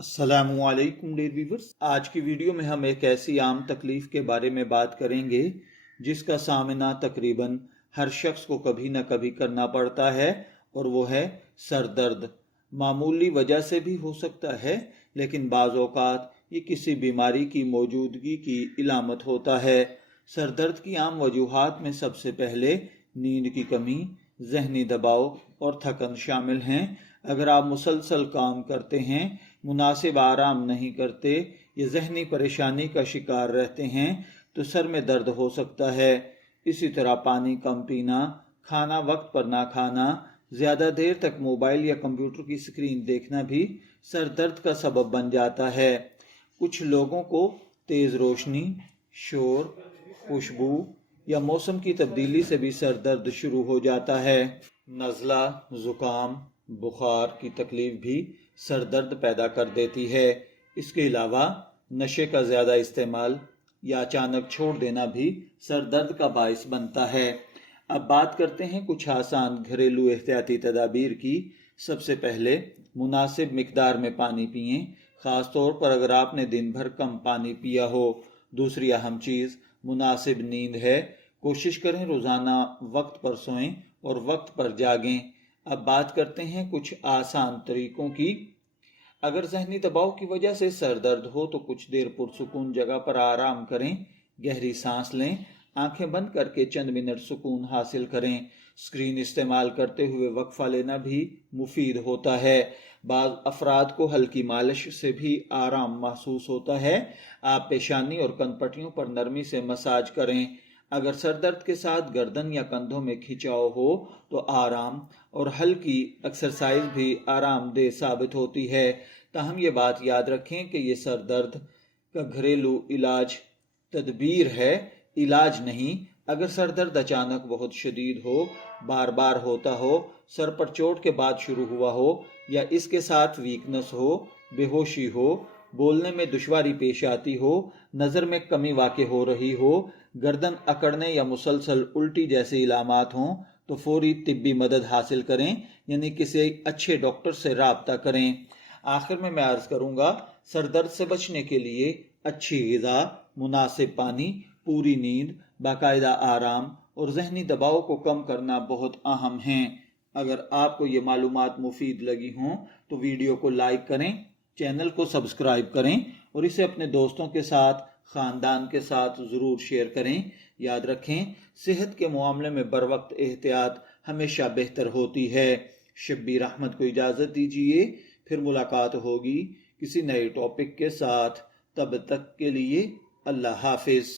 अस्सलामु अलैकुम dear viewers. आज की वीडियो में हम एक ऐसी आम तकलीफ के बारे में बात करेंगे जिसका सामना तकरीबन हर शख्स को कभी न कभी करना पड़ता है, और वो है सर दर्द। मामूली वजह से भी हो सकता है, लेकिन बाज़ औक़ात ये किसी बीमारी की मौजूदगी की इलामत होता है। सर दर्द की आम वजूहात में सबसे पहले नींद की कमी, जहनी दबाव और थकन शामिल हैं। अगर आप मुसलसल काम करते हैं, मुनासिब आराम नहीं करते या जहनी परेशानी का शिकार रहते हैं तो सर में दर्द हो सकता है। इसी तरह पानी कम पीना, खाना वक्त पर ना खाना, ज़्यादा देर तक मोबाइल या कंप्यूटर की स्क्रीन देखना भी सर दर्द का सबब बन जाता है। कुछ लोगों को तेज़ रोशनी, शोर, खुशबू या मौसम की तब्दीली से भी सर दर्द शुरू हो जाता है। नज़ला, ज़ुकाम, बुखार की तकलीफ भी सर दर्द पैदा कर देती है। इसके अलावा नशे का ज़्यादा इस्तेमाल या अचानक छोड़ देना भी सर दर्द का बाइस बनता है। अब बात करते हैं कुछ आसान घरेलू एहतियाती तदाबीर की। सबसे पहले मुनासिब मिकदार में पानी पिएं, ख़ास तौर पर अगर आपने दिन भर कम पानी पिया हो। दूसरी अहम चीज़ मुनासिब नींद है। कोशिश करें रोज़ाना वक्त पर सोएं और वक्त पर जागें। अब बात करते हैं कुछ आसान तरीकों की। अगर जहनी दबाव की वजह से सर दर्द हो तो कुछ देर पुरसुकून जगह पर आराम करें, गहरी सांस लें, आंखें बंद करके चंद मिनट सुकून हासिल करें। स्क्रीन इस्तेमाल करते हुए वक्फा लेना भी मुफीद होता है। बाज़ अफराद को हल्की मालिश से भी आराम महसूस होता है। आप पेशानी और कनपट्टियों पर नरमी से मसाज करें। अगर सर दर्द के साथ गर्दन या कंधों में खिंचाव हो तो आराम और हल्की एक्सरसाइज भी आरामदेह साबित होती है। ताहम ये बात याद रखें कि ये सर दर्द का घरेलू इलाज तदबीर है, इलाज नहीं। अगर सर दर्द अचानक बहुत शदीद हो, बार बार होता हो, सर पर चोट के बाद शुरू हुआ हो या इसके साथ वीकनेस हो, बेहोशी हो, बोलने में दुश्वारी पेश आती हो, नज़र में कमी वाक़ई हो रही हो, गर्दन अकड़ने या मुसलसल उल्टी जैसे इलामात हों तो फौरी तिब्बी मदद हासिल करें, यानी किसी अच्छे डॉक्टर से राब्ता करें। आखिर में मैं अर्ज़ करूँगा, सर दर्द से बचने के लिए अच्छी ग़िज़ा, मुनासिब पानी, पूरी नींद, बाकायदा आराम और जहनी दबाव को कम करना बहुत अहम हैं। अगर आपको ये मालूमात मुफीद लगी हों तो वीडियो को लाइक करें, चैनल को सब्सक्राइब करें और इसे अपने दोस्तों के साथ, ख़ानदान के साथ ज़रूर शेयर करें। याद रखें, सेहत के मामले में बर वक्त एहतियात हमेशा बेहतर होती है। शब्बीर अहमद को इजाज़त दीजिए, फिर मुलाकात होगी किसी नए टॉपिक के साथ। तब तक के लिए अल्लाह हाफिज़।